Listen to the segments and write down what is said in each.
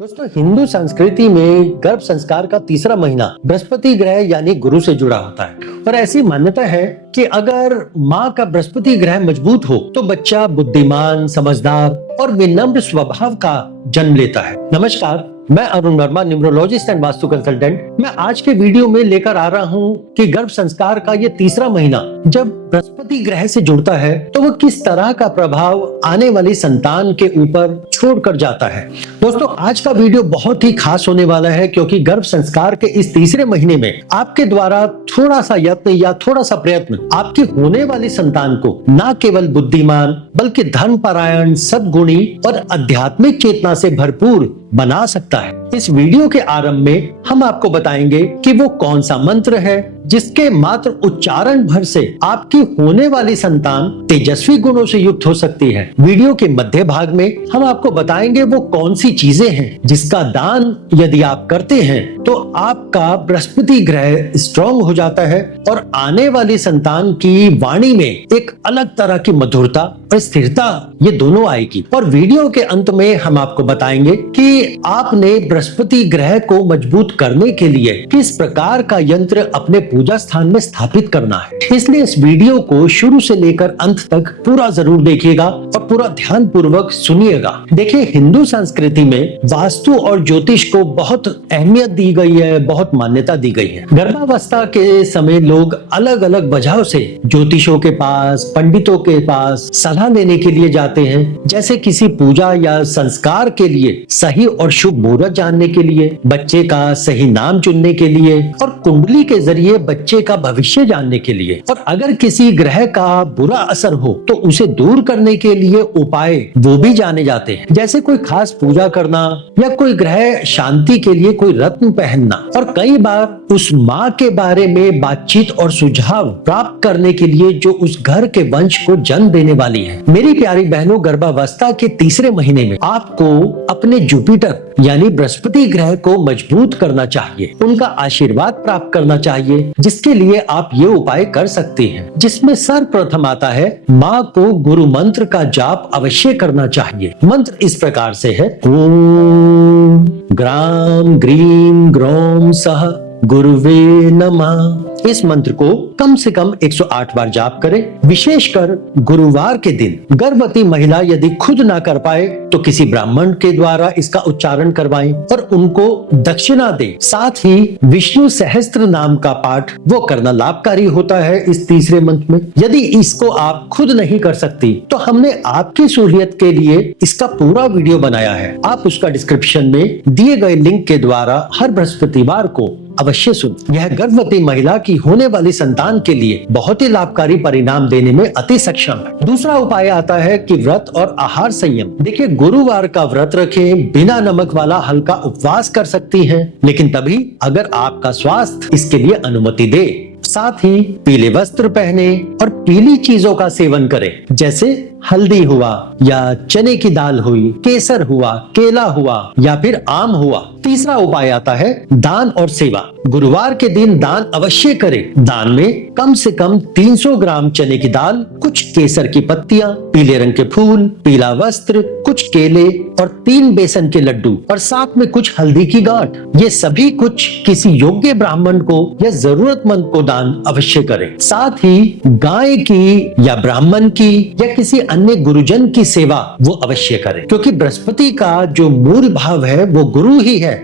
दोस्तों, हिंदू संस्कृति में गर्भ संस्कार का तीसरा महीना बृहस्पति ग्रह यानी गुरु से जुड़ा होता है और ऐसी मान्यता है कि अगर माँ का बृहस्पति ग्रह मजबूत हो तो बच्चा बुद्धिमान, समझदार और विनम्र स्वभाव का जन्म लेता है। नमस्कार, मैं Arun Verma, numerologist and vastu consultant. मैं आज के वीडियो में लेकर आ रहा हूँ कि गर्भ संस्कार का ये तीसरा महीना जब बृहस्पति ग्रह से जुड़ता है तो वो किस तरह का प्रभाव आने वाली संतान के ऊपर छोड़कर जाता है। दोस्तों, आज का वीडियो बहुत ही खास होने वाला है क्योंकि गर्भ संस्कार के इस तीसरे महीने में आपके द्वारा थोड़ा सा यत्न या थोड़ा सा प्रयत्न आपकी होने वाली संतान को न केवल बुद्धिमान बल्कि धर्मपरायण, सद्गुणी और आध्यात्मिक चेतना से भरपूर बना सकता है। इस वीडियो के आरंभ में हम आपको बताएंगे कि वो कौन सा मंत्र है जिसके मात्र उच्चारण भर से आपकी होने वाली संतान तेजस्वी गुणों से युक्त हो सकती है। वीडियो के मध्य भाग में हम आपको बताएंगे वो कौन सी चीजें हैं जिसका दान यदि आप करते हैं तो आपका बृहस्पति ग्रह स्ट्रॉन्ग हो जाता है और आने वाली संतान की वाणी में एक अलग तरह की मधुरता और स्थिरता ये दोनों आएगी। और वीडियो के अंत में हम आपको बताएंगे कि आपने बृहस्पति ग्रह को मजबूत करने के लिए किस प्रकार का यंत्र अपने पूजा स्थान में स्थापित करना है। इसलिए इस वीडियो को शुरू से लेकर अंत तक पूरा जरूर देखिएगा और पूरा ध्यान पूर्वक सुनिएगा। देखिए, हिंदू संस्कृति में वास्तु और ज्योतिष को बहुत अहमियत दी गई है, बहुत मान्यता दी गई है। गर्भावस्था के समय लोग अलग अलग वजहों से ज्योतिषों के पास, पंडितों के पास सलाह लेने के लिए जाते हैं, जैसे किसी पूजा या संस्कार के लिए सही और शुभ मुहूर्त जानने के लिए, बच्चे का सही नाम चुनने के लिए और कुंडली के जरिए बच्चे का भविष्य जानने के लिए। और अगर किसी ग्रह का बुरा असर हो तो उसे दूर करने के लिए उपाय वो भी जाने जाते हैं, जैसे कोई खास पूजा करना या कोई ग्रह शांति के लिए कोई रत्न पहनना। और कई बार उस माँ के बारे में बातचीत और सुझाव प्राप्त करने के लिए जो उस घर के वंश को जन्म देने वाली है। मेरी प्यारी बहनों, गर्भावस्था के तीसरे महीने में आपको अपने जुपिटर यानी बृहस्पति ग्रह को मजबूत करना चाहिए, उनका आशीर्वाद प्राप्त करना चाहिए, जिसके लिए आप ये उपाय कर सकते हैं, जिसमें सर्वप्रथम आता है माँ को गुरु मंत्र का जाप अवश्य करना चाहिए। मंत्र इस प्रकार से है: ओम ग्राम ग्रीम ग्रोम सह गुरुवे नमः। इस मंत्र को कम से कम 108 बार जाप करें। विशेषकर गुरुवार के दिन गर्भवती महिला यदि खुद ना कर पाए तो किसी ब्राह्मण के द्वारा इसका उच्चारण करवाएं और उनको दक्षिणा दें। साथ ही विष्णु सहस्त्र नाम का पाठ वो करना लाभकारी होता है इस तीसरे मंत्र में। यदि इसको आप खुद नहीं कर सकती तो हमने आपकी सहूलियत के लिए इसका पूरा वीडियो बनाया है, आप उसका डिस्क्रिप्शन में दिए गए लिंक के द्वारा हर बृहस्पतिवार को अवश्य सुन। यह गर्भवती महिला की होने वाली संतान के लिए बहुत ही लाभकारी परिणाम देने में अति सक्षम है। दूसरा उपाय आता है कि व्रत और आहार संयम। देखिए, गुरुवार का व्रत रखें, बिना नमक वाला हल्का उपवास कर सकती हैं, लेकिन तभी अगर आपका स्वास्थ्य इसके लिए अनुमति दे। साथ ही पीले वस्त्र पहने और पीली चीजों का सेवन करें, जैसे हल्दी हुआ या चने की दाल हुई, केसर हुआ, केला हुआ या फिर आम हुआ। तीसरा उपाय आता है दान और सेवा। गुरुवार के दिन दान अवश्य करें। दान में कम से कम 300 ग्राम चने की दाल, कुछ केसर की पत्तियां, पीले रंग के फूल, पीला वस्त्र, कुछ केले और 3 बेसन के लड्डू और साथ में कुछ हल्दी की गांठ। ये सभी कुछ किसी योग्य ब्राह्मण को या जरूरतमंद को दान अवश्य करें। साथ ही गाय की या ब्राह्मण की या किसी अन्य गुरुजन की सेवा वो अवश्य करें, क्योंकि बृहस्पति का जो मूल भाव है वो गुरु ही है।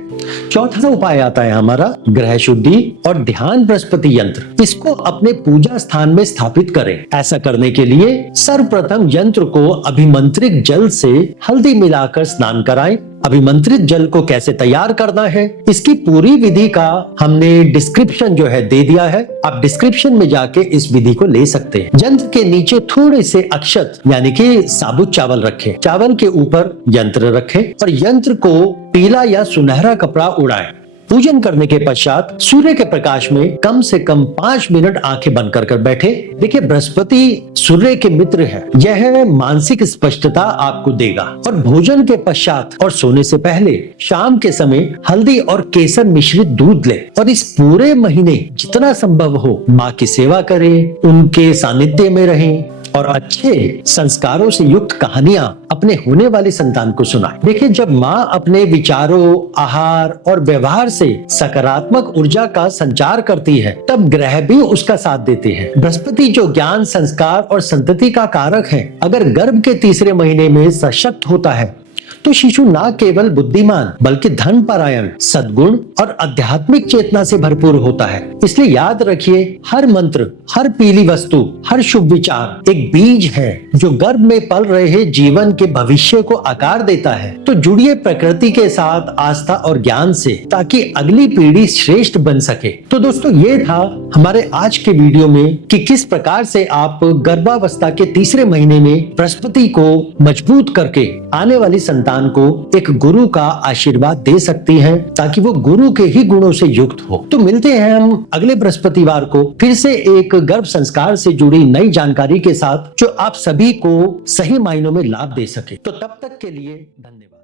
चौथा उपाय आता है हमारा ग्रह शुद्धि और ध्यान बृहस्पति यंत्र। इसको अपने पूजा स्थान में स्थापित करें। ऐसा करने के लिए सर्वप्रथम यंत्र को अभिमंत्रित जल से हल्दी मिलाकर स्नान कराएं। अभिमंत्रित जल को कैसे तैयार करना है इसकी पूरी विधि का हमने डिस्क्रिप्शन जो है दे दिया है, आप डिस्क्रिप्शन में जाके इस विधि को ले सकते हैं। यंत्र के नीचे थोड़े से अक्षत यानी कि साबुत चावल रखें, चावल के ऊपर यंत्र रखें और यंत्र को पीला या सुनहरा कपड़ा उड़ाएं। पूजन करने के पश्चात सूर्य के प्रकाश में कम से कम 5 मिनट आंखें बंद कर बैठे। देखिए, बृहस्पति सूर्य के मित्र है, यह मानसिक स्पष्टता आपको देगा। और भोजन के पश्चात और सोने से पहले शाम के समय हल्दी और केसर मिश्रित दूध लें और इस पूरे महीने जितना संभव हो माँ की सेवा करें, उनके सानिध्य में रहें और अच्छे संस्कारों से युक्त कहानियां अपने होने वाले संतान को सुनाए। देखिए, जब माँ अपने विचारों, आहार और व्यवहार से सकारात्मक ऊर्जा का संचार करती है, तब ग्रह भी उसका साथ देते हैं। बृहस्पति जो ज्ञान, संस्कार और संतति का कारक है, अगर गर्भ के तीसरे महीने में सशक्त होता है तो शिशु न केवल बुद्धिमान बल्कि धन परायण, सद्गुण और आध्यात्मिक चेतना से भरपूर होता है। इसलिए याद रखिए, हर मंत्र, हर पीली वस्तु, हर शुभ विचार एक बीज है जो गर्भ में पल रहे जीवन के भविष्य को आकार देता है। तो जुड़िए प्रकृति के साथ आस्था और ज्ञान से, ताकि अगली पीढ़ी श्रेष्ठ बन सके। तो दोस्तों, ये था हमारे आज के वीडियो में कि किस प्रकार से आप गर्भावस्था के तीसरे महीने में बृहस्पति को मजबूत करके आने वाली संतान को एक गुरु का आशीर्वाद दे सकती हैं, ताकि वो गुरु के ही गुणों से युक्त हो। तो मिलते हैं हम अगले बृहस्पतिवार को फिर से एक गर्भ संस्कार से जुड़ी नई जानकारी के साथ, जो आप सभी को सही मायनों में लाभ दे सके। तो तब तक के लिए धन्यवाद।